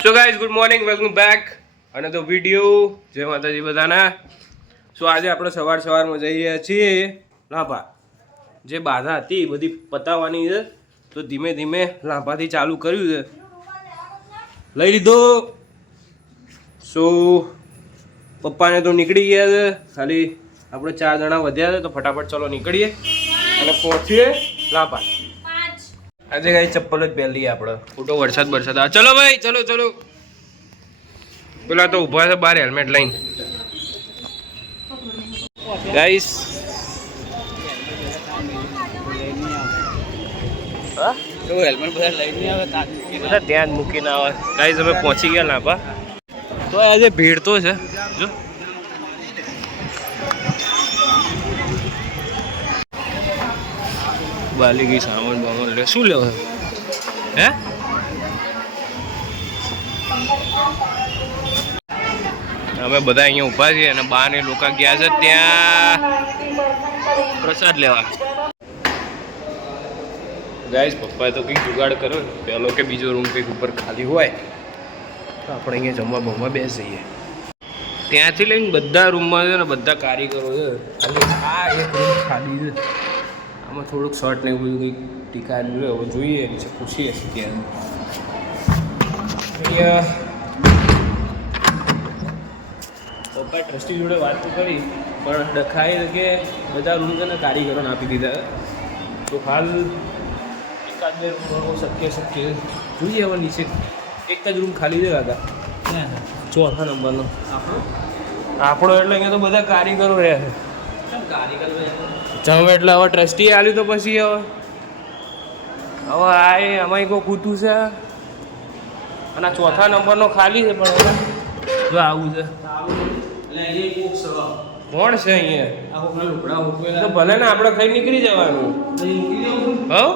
So guys good morning welcome back અને તો video જય માતાજી બધાના. સો આજે આપણે સવારમાં જઈ રહ્યા છીએ લાંભા. જે બાધા હતી એ બધી પતાવવાની છે, તો ધીમે ધીમે લાંભાથી ચાલુ કર્યું છે. લઈ લીધો. સો પપ્પાને તો નીકળી ગયા છે, ખાલી આપણે 4 જણા વધ્યા છે, તો ફટાફટ ચલો નીકળીએ અને પહોંચીએ લાંભા. આજે કઈ ચપ્પલ જ પહેરીએ આપણે, ખોટો વરસાદ આવે. ચલો ભાઈ ચલો. પેલા તો ઉભા છે બહાર હેલ્મેટ લઈને. ગાઈસ બધા ત્યાં જ મૂકીને આવે. ગાઈસ અમે પહોંચી ગયા લાંભા. તો આજે ભીડ તો છે જો. બાલી ગઈ સામાન બામાન લે. શું લેવો હે? અમે બધા અહીંયા ઊભા છીએ અને બહાર એ લોકો ગયા છે ત્યાં પ્રસાદ લેવા. ગાઈસ પપ્પાએ તો કંઈક જુગાડ કર્યો ને, પહેલો કે બીજો રૂમ કંઈક ઉપર ખાલી હોય તો આપણે અહીંયા જમવા બમવા બેસી જઈએ. ત્યાંથી લઈને બધા રૂમમાં છે ને બધા કારીગરો છે, ખાલી આ એક રૂમ ખાલી છે. આમાં થોડુંક શર્ટ ને એવું બધું કંઈક ટીકા હવે જોઈએ નીચે પૂછીએ કે અહીંયા પપ્પાએ ટ્રસ્ટી જોડે વાત તો કરી, પણ ડખાય કે બધા રૂમ છે ને કારીગરોને આપી દીધા. તો હાલ એકાદ બે રૂમ શક્ય જોઈએ. હવે નીચે એક જ રૂમ ખાલી છે કાકા, 4થા નંબરનો આપણો. એટલે અહીંયા તો બધા કારીગરો રહ્યા છે. જમ એટલે હવે ટ્રસ્ટીએ આલ્યું તો પછી હવે આ અમારી કોઈ કૂતું છે અને 4થા નંબરનો ખાલી છે. પણ હવે જો આવું છે કોણ છે અહીંયા? તો ભલે ને આપણે ખાઈ નીકળી જવાનું. હવ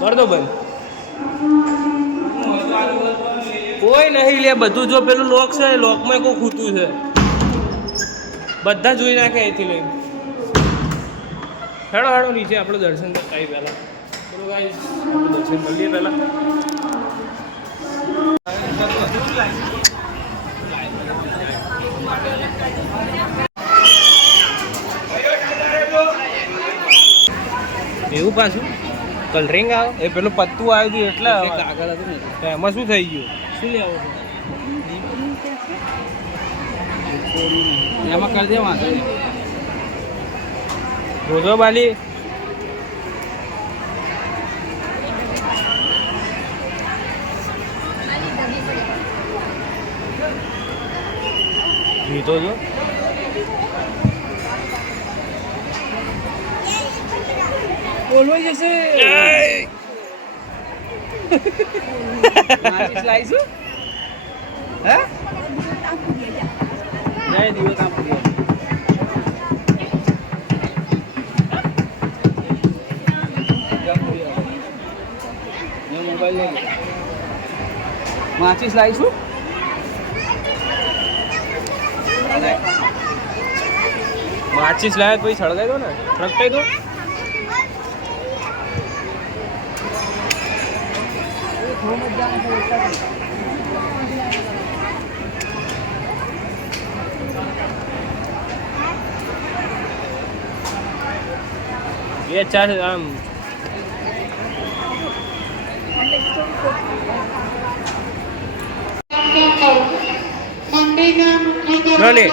કર દો બંધ. કોઈ નહીં લે, બધું જો પેલું લોક છે લોકમાં કોઈ ખૂતું છે, બધા જોઈ નાખે અહીંથી લઈને. હેડો નીચે આપણે દર્શન કરતા પહેલાં. ચલો ગાઈસ આપણે દર્શન કરી લઈએ પહેલાં. એવું પાછું કલરિંગ આવે એ પેલું પત્તું આવ્યું હતું એટલે કાગળ હતું ને, એમાં શું થઈ ગયું? શું લેવો એમાં કરી દે વાંધો નહીં. રોજો બાલી જીતો જો. બોલવો જશે લાઈશું હે નહીં દીવો કામ પૂરી મોબાઈલ લઈ માચીસ લાવીશું. માચીસ લાવ્યા પછી સળગાઈ દો ને, પ્રગટાઈ દો. ये अच्छा है आम रोले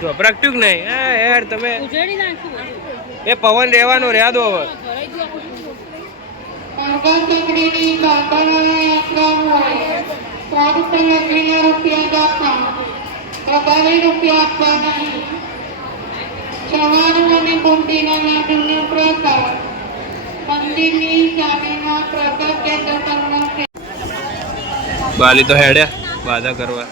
તો પ્રગટ્યું નહીં યાર તમે એ પવન રહેવાનો રહ્યા દો હવે. બાલી તો હેડ્યા બાધા કરવા.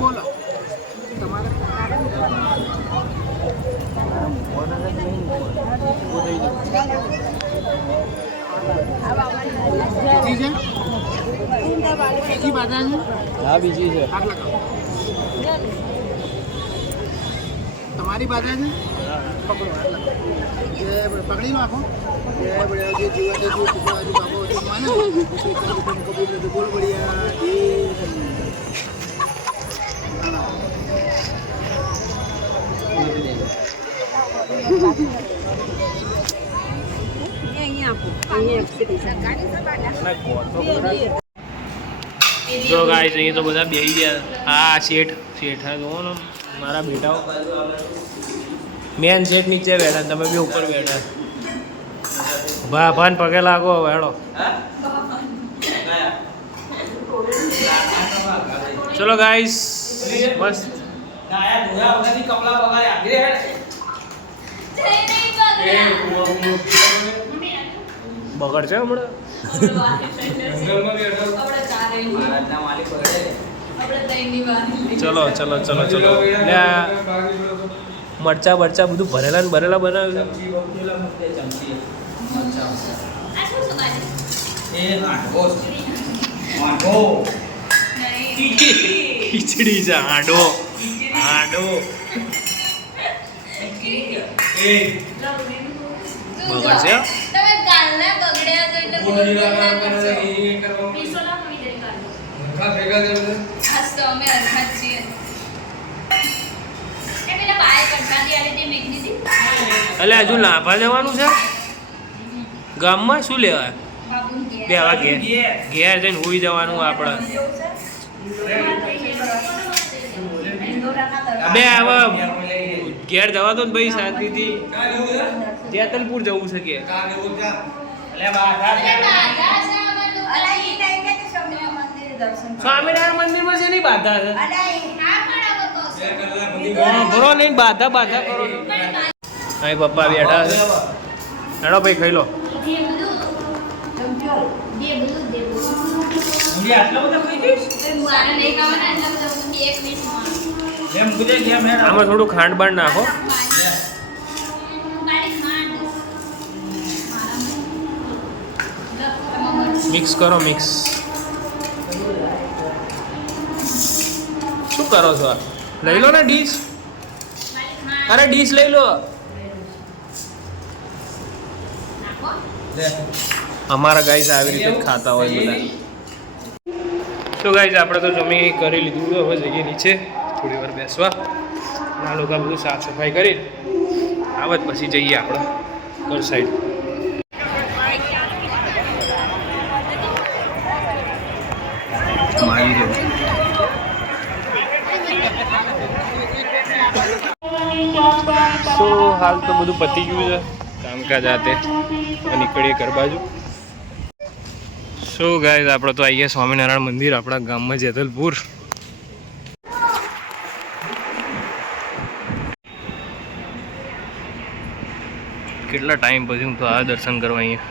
બોલો તમારે બીજી બાધા છે? હા બીજી છે. તમારી બાધા છે? પકડી નાખો. બોલ જો ગાઈસ અહીં તો બધા બેસી ગયા. હા શેઠ જુઓ ને મારા બેટાઓ. મેન શેઠ નીચે બેઠા, તમે બી ઉપર બેઠા. ભાન પગે લાગો હવે હેડો. ચલો ગાઈસ મસ્ત બગડ છે હમણાં. ચલો ચલો ચલો ચલો મરચા બરચા બધું ભરેલા ને ભરેલા બનાવ્યું છે. ખીચડી છે. હાંડો હાંડો બગડ છે. એટલે હજુ લાભા જવાનું છે ગામમાં. શું લેવા? બેવા ઘેર જઈને હોઈ જવાનું આપણે. બે હવે ઘેર જવા દો ને ભાઈ શાંતિથી. જેતલપુર જવું છે કે સ્વામિનારાયણ મંદિરમાં છે નહીં બાધા છે. ભરો નહીં બાધા કરો. અહીં પપ્પા બેઠા છે. હેડો ભાઈ ખાઈ લો. આમાં થોડું ખાંડ બાંડ નાખો. મિક્સ કરો. શું કરો છો? લઈ લો ને ડીશ. અરે ડીશ લઈ લો. અમારા ગાઈસ આવી રીતે ખાતા હોય બધા. તો ગાઈસ આપણે તો જમી કરી લીધું. હવે જઈએ નીચે થોડી વાર બેસવા. આ લોકો બધું સાફ સફાઈ કરી આવત પછી જઈએ આપણે ઘર સાઈડ. તો હાલ તો બધું પતી ગયું છે કામકાજ. આતે નીકળીએ ઘર બાજુ. સો ગાઈસ આપણે તો આવીએ સ્વામિનારાયણ મંદિર આપણા ગામમાં જેતલપુર. કેટલા ટાઈમ પછી હું તો આ દર્શન કરવા અહીંયા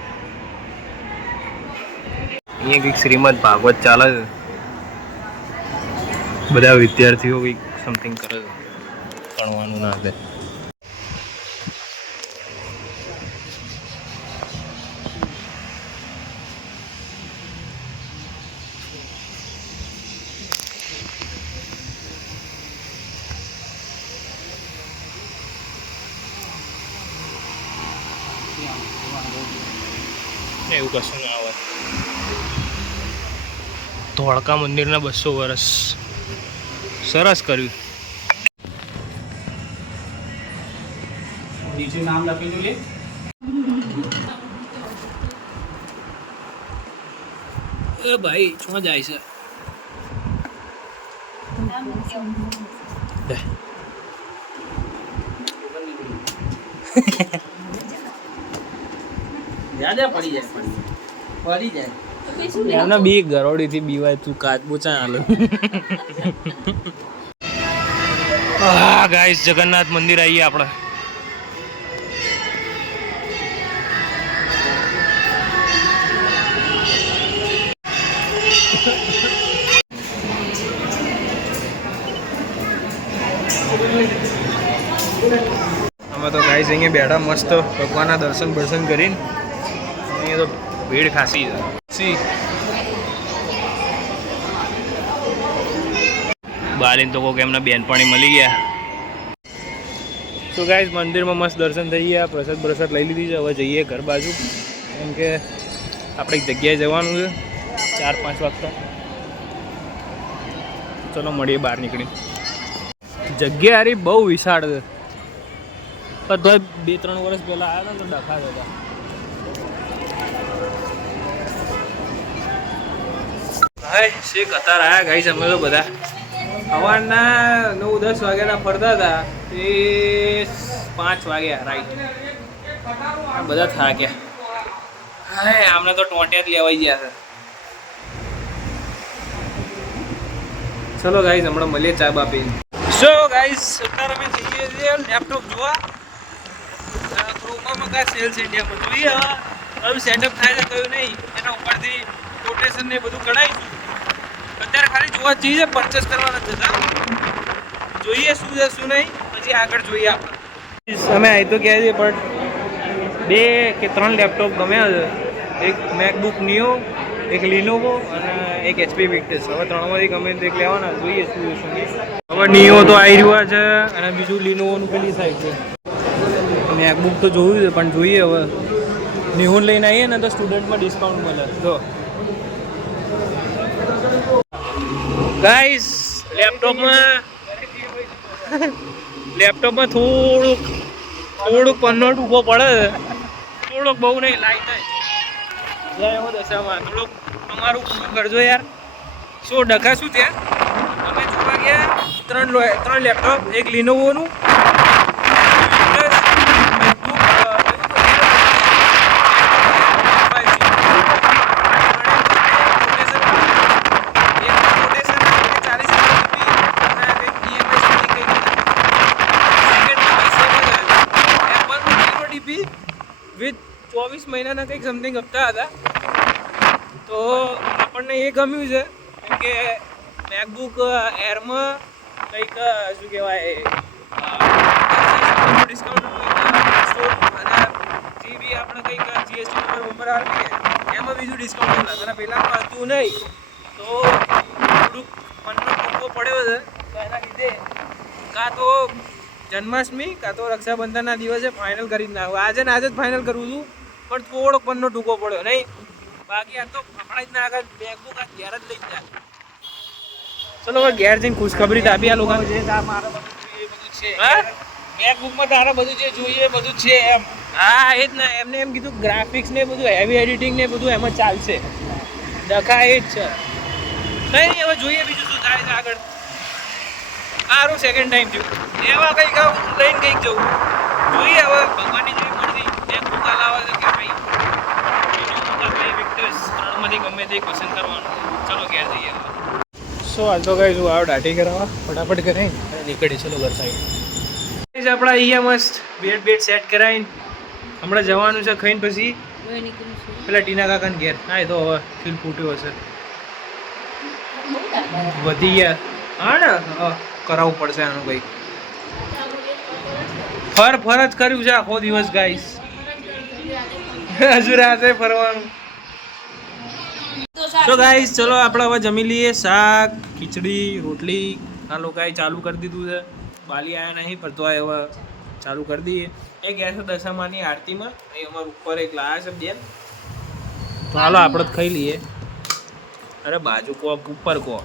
કંઈક શ્રીમદ ભાગવત ચાલે છે. બધા વિદ્યાર્થીઓ કંઈક સમથિંગ કરે છે ભણવાનું ના હાથે. એવું કશું ના આવે. ધોળકા મંદિરના 200 વર્ષ સરસ કર્યું. નીચે નામ લખી લે. એ ભાઈ શું જાય છે? પડી જાય. એમને બી ગરોડી થી બીવાય તું કાચ પૂછા હાલો. હા ગાઈસ જગન્નાથ મંદિર આવીએ આપણે. અમે તો ગાઈસ અહીંયા બેઠા મસ્ત ભગવાનના દર્શન કરીને. અહીંયા તો ભીડ ખાસી છે. બાલીન તો કોઈક એમના બેનપાણી મળી ગયા. તો ગાઈસ મંદિરમાં મસ્ત દર્શન થઈ ગયા, પ્રસાદ લઈ લીધી છે. હવે જઈએ ઘર બાજુ, કેમ કે આપણે એક જગ્યાએ જવાનું છે 4-5 વાગતા. ચલો મળીએ બહાર નીકળી. જગ્યા હારી બહુ વિશાળ છે, પણ તો 2-3 વર્ષ પહેલા આવ્યા હતા તો ડખા હતા. હાય શેખ અત્યારે આવ્યા ગાઈસ અમે તો બધા સવારના 9-10 વાગ્યાના ફરતા હતા, એ 5 વાગ્યા રાઈટ. બધા થાક્યા. હાય આમને તો ટોટિયા જ લેવાઈ ગયા છે. ચલો ગાઈસ હમણાં મળીએ ચા બા પીને. સો ગાઈસ અત્યારે અમે જઈએ છીએ લેપટોપ જોવા. ક્રોમામાં કા સેલ્સ ઇન્ડિયામાં જોઈએ. હવે સેટઅપ થાય છે કયું નહીં, એના ઉપરથી કોટેશન ને બધું કઢાવીશું. અત્યારે ખાલી જોવા જઈએ, પરચેસ કરવાના જતા જોઈએ શું છે શું નહીં, પછી આગળ જોઈએ આપણે. અમે આવી તો કહે છે પણ 2 કે 3 લેપટોપ ગમ્યા છે. એક મેકબુક નિયો, એક લિનોવો અને એક એચપી વિક્ટસ. હવે 3માંથી ગમે તે લેવાના, જોઈએ શું શું નહીં. હવે નિયો તો આવી રહ્યા છે અને બીજું લિનોવોનું પેલી સાઈડ છે. મેકબુક તો જોયું છે પણ જોઈએ હવે નિહોન લઈને આવીએ ને તો સ્ટુડન્ટમાં ડિસ્કાઉન્ટ મળે. તો ગાઈસ લેપટોપમાં થોડુંક પન્નો ટૂંકો પડે છે. થોડોક બહુ નહીં, લાઈટ જાય એવો દશામાં. થોડુંક તમારું કરજો યાર. શું ડખા શું ત્યાં અમે જોવા ગયા 3 લેપટોપ, એક લિનોવોનું, વિથ 24 મહિનાના કંઈક સમથિંગ હપ્તા હતા. તો આપણને એ ગમ્યું છે કેમ કે મેકબુક એરમાં કંઈક શું કહેવાય ડિસ્કાઉન્ટ અને જે બી આપણે કંઈક જીએસટી નંબર આપીએ એમાં બીજું ડિસ્કાઉન્ટ હતા. અને પહેલાંમાં હતું નહીં, તો થોડુંક મનનો ટૂંકો પડ્યો છે. તો એના લીધે કાં તો જન્માષ્ટમી કાં તો રક્ષાબંધનના દિવસે ફાઇનલ કરી નાખું. આજે ને આજે જ ફાઇનલ કરવું છું, પણ થોડોક પન્નો ટૂંકો પડ્યો નહીં. બાકી આ તો ફફડા જ ના આગળ મેકબુક આ ઘેર જ લઈ જાય. ચલો હવે ઘેર જઈને ખુશખબરી તો આપી આ લોકો. મેકબુકમાં તારે બધું જે જોઈએ બધું છે એમ. હા એ જ ને, એમને એમ કીધું ગ્રાફિક્સ ને બધું હેવી એડિટિંગ ને બધું એમાં ચાલશે. ડખા એ જ છે. કંઈ નહીં, હવે જોઈએ બીજું શું થાય છે આગળ. સારું સેકન્ડ ટાઈમ થયું એવા કંઈક લઈને કંઈક જવું. જોઈએ હવે ભગવાનની જેવી મરજી. મેકબુક લાવે છે કે ભાઈ વિક્ટર્સ 3માંથી ગમે તે પસંદ કરવાનું. ચલો ઘેર જઈએ. સો આજ તો કઈ શું આવો દાઢી કરાવવા ફટાફટ કરાવી નીકળી. ચલો ઘર સાઈડ આપણે અહીંયા મસ્ત બેડ સેટ કરાવીને હમણાં જવાનું છે. ખાઈને પછી પેલા ટીના કાકાને ઘેર. હા એ તો હવે ફીલ ફૂટ્યો હશે, વધી ગયા. હા ને કરાવવું પડશે આનું કંઈક. ફર જ કર્યું છે આખો દિવસ ગાઈસ. હજુ રાતે ફરવાનું. તો ગાઈસ ચલો આપણે હવે જમી લઈએ. શાક, ખીચડી, રોટલી આ લોકોએ ચાલુ કરી દીધું છે. બાલી આવ્યા નહીં પણ તો હવે ચાલુ કરી દઈએ. એ ગયા છે દશામાની આરતીમાં. અહીં અમારા ઉપર એક લાયા છે બેન. તો હાલો આપણે જ ખાઈ લઈએ. અરે બાજુ કો ઉપર કો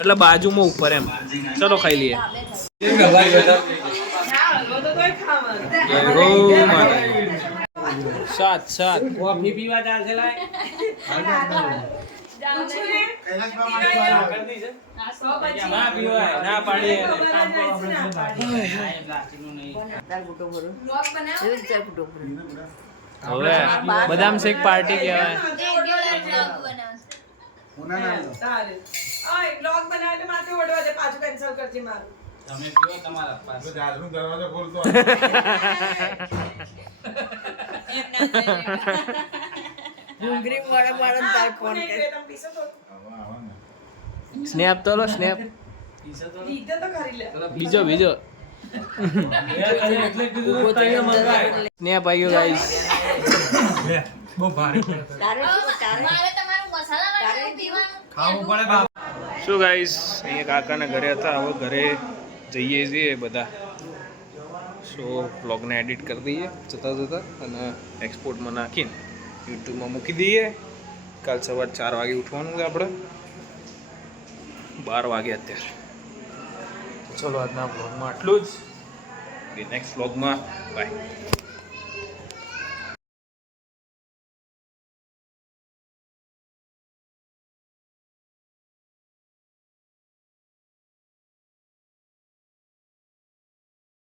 એટલે બાજુમાં ઉપર એમ. ચલો ખાઈ લઈએ. સાત કોફી પીવા ચાલશે લાય. ના પાડી હવે બદામ શેક પાર્ટી કહેવાય. તમે પીવો તમારા પાસે. સ્નેપ તો લો સ્નેપ. બીજો સ્નેપ આવી ગયો ગાઈસ. શું ગાઈસ અહીંયા કાકાના ઘરે હતા, હવે ઘરે જઈએ છીએ બધા. સો વ્લોગને એડિટ કરી દઈએ જતા અને એક્સપોર્ટમાં નાખીને યુટ્યુબમાં મૂકી દઈએ. કાલ સવાર 4 વાગે ઉઠવાનું છે આપણે, 12 વાગે અત્યારે. ચલો આજના વ્લોગમાં આટલું જ. નેક્સ્ટ વ્લોગમાં બાય.